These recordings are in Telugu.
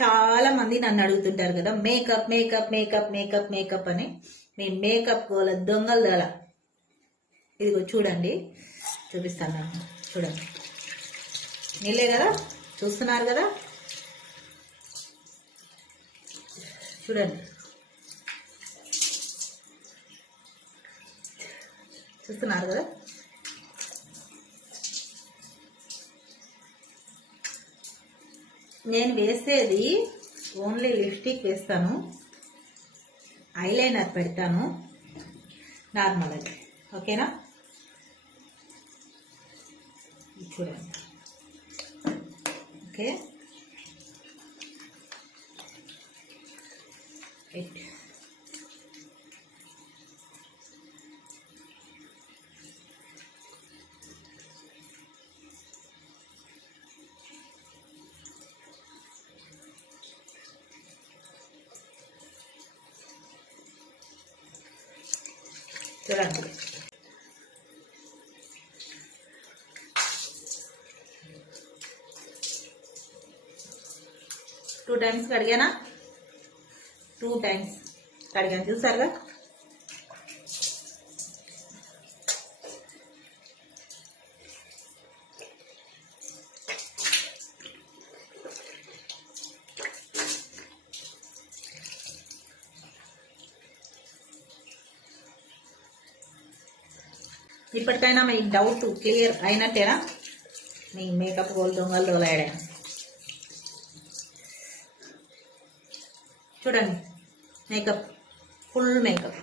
చాలా మంది నన్ను అడుగుతుంటారు కదా, makeup makeup makeup makeup makeup అని. మీ మేకప్ కోల దొంగలు దళ. ఇదిగో చూడండి, చూపిస్తాను. చూడండి, నీళ్ళే కదా, చూస్తున్నారు కదా, చూడండి, చూస్తున్నారు కదా. నేను వేసేది ఓన్లీ లిప్స్టిక్ వేస్తాను, ఐలైనర్ పెడతాను నార్మల్ అది. ఓకేనా, చూడండి. ఓకే, చూడండి. 2 times కడిగానా, 2 times కడిగాను, చూసారుగా. ఇప్పటికైనా మీ డౌట్ క్లియర్ అయినట్టేనా? మీ మేకప్ గోల్ దొంగలు దొంగలాడా. చూడండి, మేకప్, ఫుల్ మేకప్,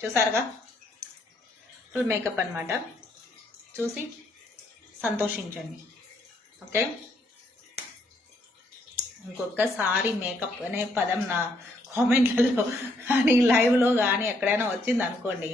చూసారుగా, ఫుల్ మేకప్ అన్నమాట. చూసి సంతోషించండి. ఓకే, ఇంకొకసారి మేకప్ అనే పదం నా కామెంట్లలో కానీ లైవ్లో కానీ ఎక్కడైనా వచ్చింది అనుకోండి,